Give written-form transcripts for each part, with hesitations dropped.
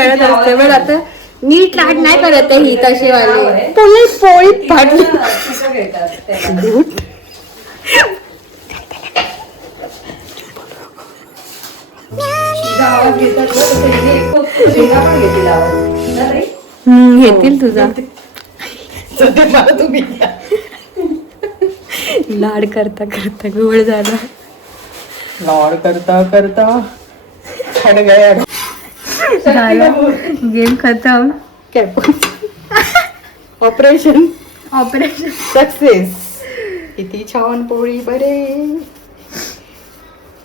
करत असते, पण आता नीट लाट नाही करत ही तशी वाली पोळी फाटली. घेतील तुझा तुम्ही लाड करता करता गोड झाला. लाड करता करता छड गया. गेम खतम. Operation operation success. किती छान पोळी बरे.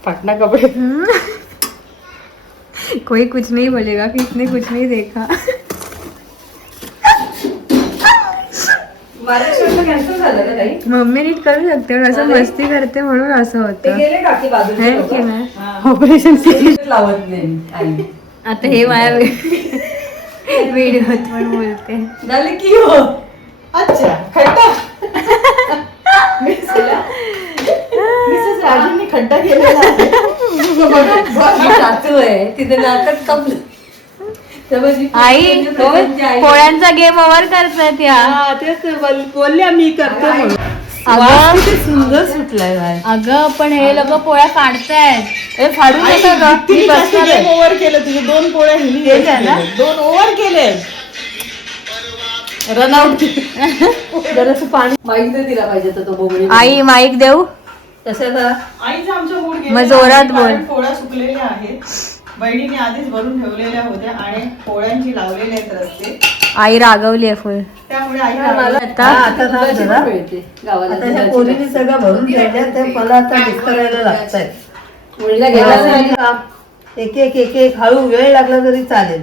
फाटना कपडे. कोई कुछ नहीं बोलेगा कि इसने कुछ नहीं देखा. मम्मी नीट करू शकते पण असं मस्ती करते म्हणून असं होतं. ऑपरेशन लावत नाही. आता हे माझ्या व्हिडिओत पण बोलते. झाले की हो. अच्छा खड्डा. मिसेस राजूंनी खड्डा केलेला आहे. सासू आहे तिथे नाटक संपलं. आई पोळ्यांचा गेम ओव्हर करतात या. तेच बोलले मी करतो म्हणून. अगं सुंदर सुटलाय बाय. अगं पण हे लोक पोळ्या काढतायत. ए फाडू नका ग. मी बसणार आहे. ओव्हर केलं तुझे 2 पोळ्या केल्या ना? 2 ओव्हर केले. रनआउट. जरासं पाणी माईक दे तिला पाहिजे तर तो बोबडी. आई माईक देऊ कशाला? आईचा आमच्या मूड गेला. मग जोरात बोल. कारण पोळ्या सुकलेल्या आहेत. बहिणीने आधीच भरून ठेवलेल्या होत्या आणि पोळ्यांची लावलेले आहेत रस्ते. आई रागवली आहे फुल. त्यामुळे आई मला आता आता जरा मिळते गावाला. त्याच्या पोरीने सगळं भरून ठेवल्या तर मला आता डिस्करायला लागतंय. मुलीला गेला एक एक एक एक हळू वेळ लागला तरी चालेल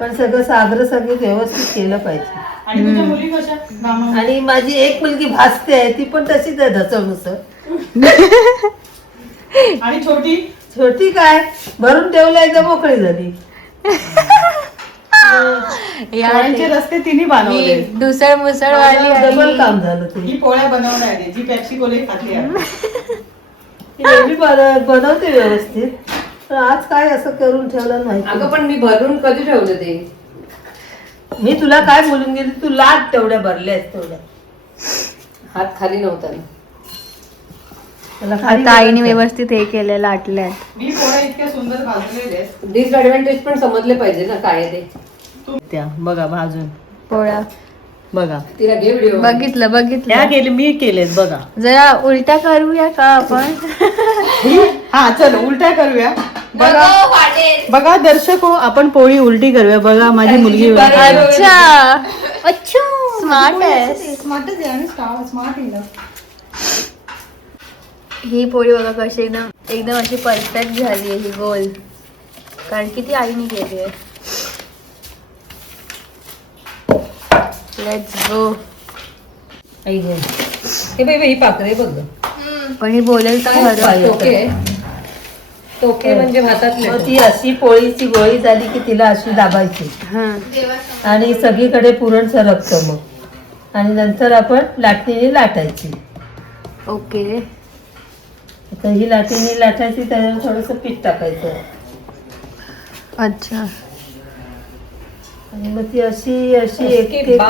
पण सगळं साजरं सगळं व्यवस्थित केलं पाहिजे. आणि तुझ्या मुली कशा मामा? आणि माझी एक मुलगी भासते आहे ती पण तशीच आहे धसमुसळ. आणि छोटी छोटी काय भरून ठेवलंय तर मोकळी झाली. पोळ्यांचे रस्ते तिने बनवले. दुसर मुसळवाली डबल काम झालं ते. ही पोळ्या बनवणार जी पेप्सी कोले खाते आहे. ती नेहमी बनवते व्यवस्थित पण आज काय असं करून ठेवलं नाही. अगं पण मी भरून कधी ठेवलं ते. मी तुला काय बोलून गेली तू लाट तेवढ्या भरल्यास तेवढ्या. हात खाली नव्हता ना. त्याला खाली आता आईने व्यवस्थित हे केलं लाटल्यात. मी पोळ्या इतक्या सुंदर भाजलेल्या आहेत. डिसएडव्हान्टेज पण समजले पाहिजे ना काय आहे ते. त्या बघा भाजून पोळ्या बघा. तिला घे व्हिडिओ. बघितलं केले मी केलेत बघा. जरा उलट्या करूया का आपण. हा चलो उलट्या करूया. बघा बघा दर्शक हो आपण पोळी उलटी करूया. बघा माझी मुलगी अच्छा अच्छा स्मार्ट आहे. स्मार्टच आहे आणि स्मार्ट आहे. ही पोळी बघा कशी एकदम एकदम अशी परफेक्ट झाली आहे ही गोल. कारण की ती आईने केली आहे. Let's go. हे बाई ही पाकरे बघ. पण ही बोलेल तर खरं. टोके टोके म्हणजे भातातले. मग ती अशी पोळीची गोळी झाली की तिला अशी दाबायची हा आणि सगळीकडे पुरण सरकतं मग आणि नंतर आपण लाटणीने लाटायची. ओके. आता ही लाटणीने लाटायची त्याच्यावर थोडंसं पीठ टाकायचं अच्छा. आणि मग ती अशी अशी एक एक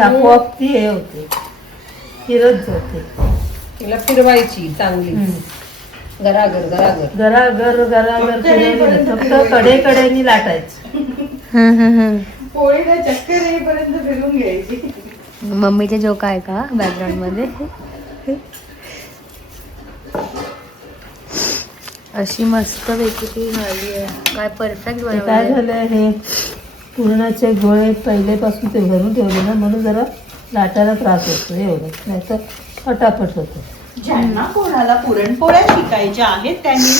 आपोआप ती हे होते फिरत जाते. तिला फिरवायची चांगली. गरागर गरागर गरागर गरागर फिरवली फक्त कडेकडेनी लाटायची. पोळीला चक्कर येईपर्यंत फिरून घ्यायची. मम्मीचे जोक आहे का बॅकग्राऊंड मध्ये. अशी मस्त पैकी ती झाली आहे. काय परफेक्ट काय बनवलं. झालं हे पुरणाचे गोळे पहिलेपासून ते भरून ठेवले ना म्हणून जरा लाटायला त्रास होतो एवढं नाही तर फटाफट होतो. ज्यांना कोणाला पुरणपोळ्या शिकायच्या आहेत त्यांनी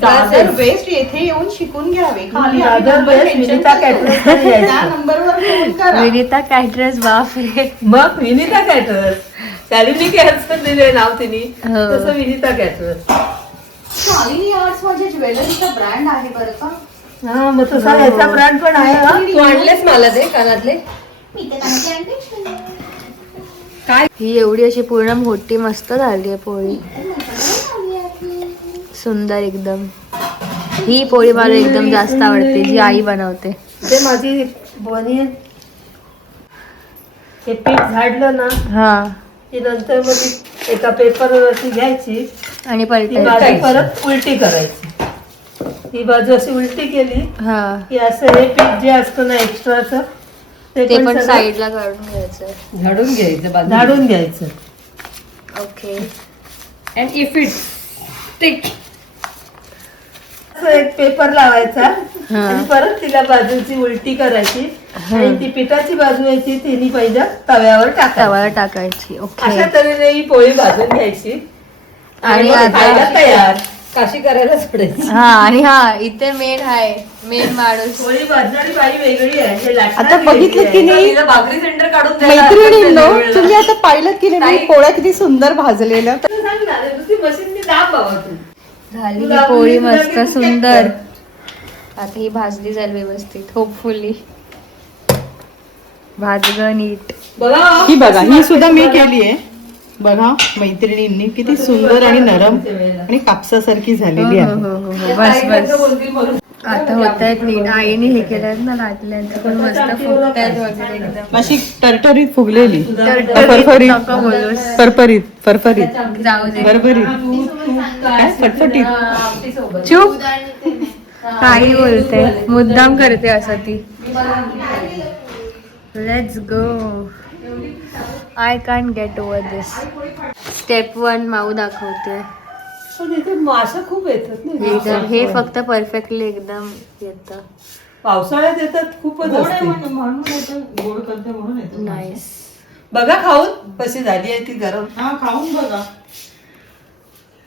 दादर वेस्ट येथे येऊन शिकून घ्यावे. खाली दादर वेस्ट विनिता कॅटरर्स कडे त्या यायचं. नंबरवर फोन करा. विनिता कॅटरर्स बापरे. मग विनिता कॅटरर्स शालिनी कॅटरर्स दिले नाव तिने हो. तसं विनिता कॅटरर्स. शालिनी आर्ट्स म्हणजे ज्वेलरीचा ब्रँड आहे बरं का. हा मग तसा याचा ब्रँड पण आहे हा. तू आणलेस मला ते कानातले. मी ते नाही आणले. ही एवढी अशी पूर्ण मोठी मस्त झाली आहे पोळी. सुंदर एकदम. ही पोळी मला एकदम जास्त आवडते जी आई बनवते. ते माझी बनीन हे पीठ झाडलं ना हा की नंतर मग ती एका पेपरवर अशी घ्यायची, आणि ती पलटायचं. बाजू परत उलटी करायची. ही बाजू अशी उलटी केली हा की असं हे पीठ जे असतं ना एक्स्ट्राचं ते पण सगळं साईडला काढून घ्यायचं. झाडून घ्यायचं बाजूला. झाडून घ्यायचं. Okay. And if it stick असं एक पेपर लावायचा हा. आणि परत तिला बाजूची उलटी करायची आणि ती पिठाची बाजू आहे ती तिन्ही पहिल्या तव्यावर टाकायची. तवाला टाकायची. ओके. अशा तऱ्हेने ही पोळी भाजून घ्यायची आणि मग आता- खायला तयार. काशी करायलाच पडेल. हा आणि हा इथे मेन आहे, मेन माणूस. पोळी भाजणारी बाई वेगळी आहे, हे लाटणारी आता बघितलं वेगळी की आहे. नाही तिला भाकरी सेंटर काढून द्यायला मैत्रिणींनो, हरकत नाही तुम्ही आता पाहिलं की नाही पोळ्या किती सुंदर भाजलेल्या. तू सांग ना, नुसती मशीनने दाब बाबा तू. झाली तुला ही पोळी तुला मस्त मी सुंदर. केक आता ही भाजली जाईल व्यवस्थित, होपफुली. भाजगं नीट. बघा ही बघा, ही सुद्धा मी केली आहे. बघा मैत्रिणींनी किती सुंदर आणि नरम आणि कापसासारखी झालेली आहे. बस बस. आता होत आहेत नीट. आईने हे केल्यात ना, लाटल्यात पण मस्त फुगतायत वगैरे एकदम. अशी टरटरीत फुगलेली, टरटरीत फरफरीत नको बोलूस. फरफरीत फरफरीत जाऊ दे. फरफरीत काय फटफटीत. चुप. काही बोलते, मुद्दाम करते असं ती. Let's go. I can't get over this. Step 1 माऊ दाखवते. पण इथे माशा खूप येतात ना. हे फक्त परफेक्टली एकदम येतं. पावसाळ्यात येतात खूपच असते. नाईस. बघा खाऊन कशी झाली आहे ती गरम. हा, खाऊन बघा.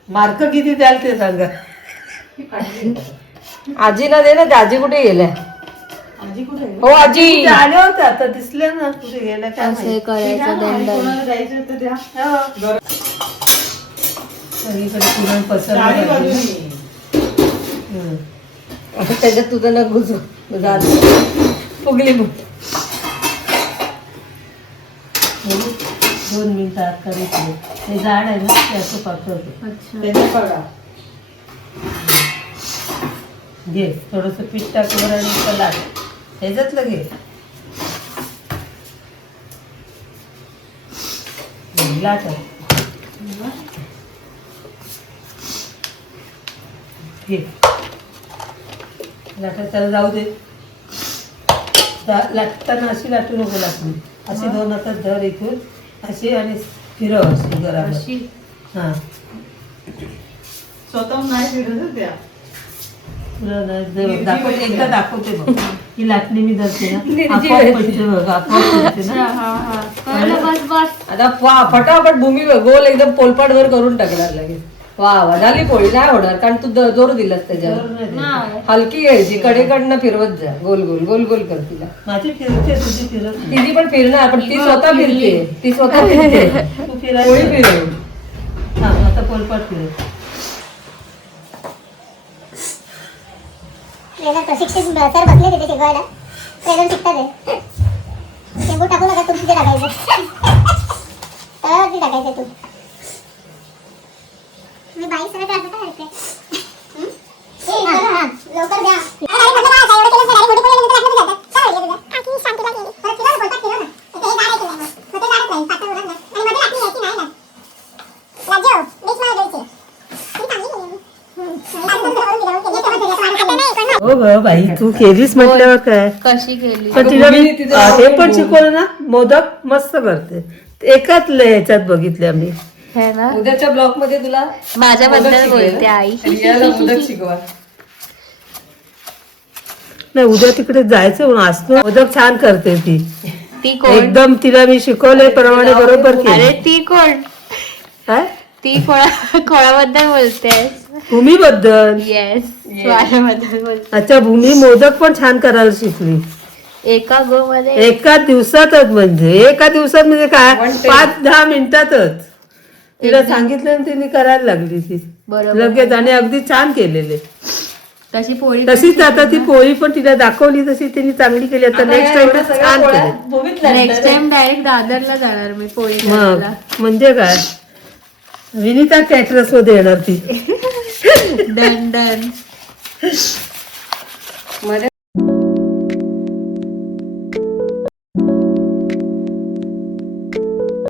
मार्क किती द्याल ते सांगा. आजीला दे ना, आजी कुठे गेल्या? आजी कुठे आहे? हो आजी. ते आले होते आता, दिसले ना कुठे गेल्या काय असं माहिती. करायचं दंड. कोणाला जायचं तर द्या. हो. सगळीकडे पुरण पसरलं चारी पाहिजे. बाजूनी. हम्म. आता त्याच्यात तुझं न घुसू. तुझं आजी फुगली मग. 2 मिनिटात करायचं. ते झाड आहे ना ते असं पाठवतो. त्याच्यात बघा. घे थोडस पीठ टाकून आणि इथं लाट. ह्याच्यातलं घे. लाट घे. लाटा त्याला जाऊ दे. लाटताना अशी लाटू नको लाटून. अशी 2 हातात धर इथून अशी आणि फिरव अशी बरोबर. हा स्वतःहून नाही फिरत त्या. तुला दाखवते, एकदा दाखवते बघ. ही लाटणी मी धरते ना, निर्जीव आपोआप आहे. पडते बघ, आपोआप पडते ना. बस बस. आता फटाफट भूमी गोल एकदम पोलपाटवर करून टाकणार लगेच. वा वा, झाली पोळी. नाही होणार कारण तू जोर दिलास त्याच्यावर. बरोबर नाही ते. हलकी घ्यायची, कडेकडनं फिरवत जा. गोल गोल गोल गोल कर तिला. माझी फिरते तुझी फिरत नाही. तिची पण फिरणार, पण ती स्वतः फिरते. ती स्वतः फिरते. तू पोळी फिरायची. फिरव. हा आता पोलपाट फिरत. प्रशिक्षित सर बसले तिथे शिकवायला. ट्रेनर शिकतात आहे. टेंबू टाकू नका, तूप तिथे टाकायचं. तव्यावरती टाकायचं तूप. मी बाई सगळं टाकत आहे. लवकर द्या. हो ग बाई, तू केलीस म्हटल्यावर काय. कशी केली? पण तिला मी भूमीने तिचं हे पण शिकवलं ना, मोदक मस्त करते. एकाच ह्याच्यात बघितले आम्ही. है ना. उद्याच्या ब्लॉग मध्ये तुला माझ्याबद्दल बोलते आई. रियाला मोदक शिकवा. नाही उद्या तिकडे जायचं म्हणून असतो. मोदक छान करते ती. ती कोण? एकदम तिला मी शिकवले प्रमाणे बरोबर अरे केली. ती कोण? काय ती कोणाबद्दल बोलतेस? भूमी बद्दल. येस, माझ्याबद्दल बोलते. अच्छा, भूमी मोदक पण छान करायला शिकली. एका गो मध्ये एका दिवसातच. म्हणजे एका दिवसात म्हणजे काय, 5-10 मिनिटातच तिला सांगितलं आणि तिने करायला लागली ती बरोबर. लगेच. आणि अगदी छान केलेले. तशी पोळी तशीच आता ती पोळी पण तिला दाखवली तशी तिने चांगली केली. आता नेक्स्ट टाइम छान केली. नेक्स्ट टाइम डायरेक्ट दादरला जाणार मी पोळी मग करायला. म्हणजे काय, विनीता कॅटरस मध्ये येणार ती. Done done. मध्ये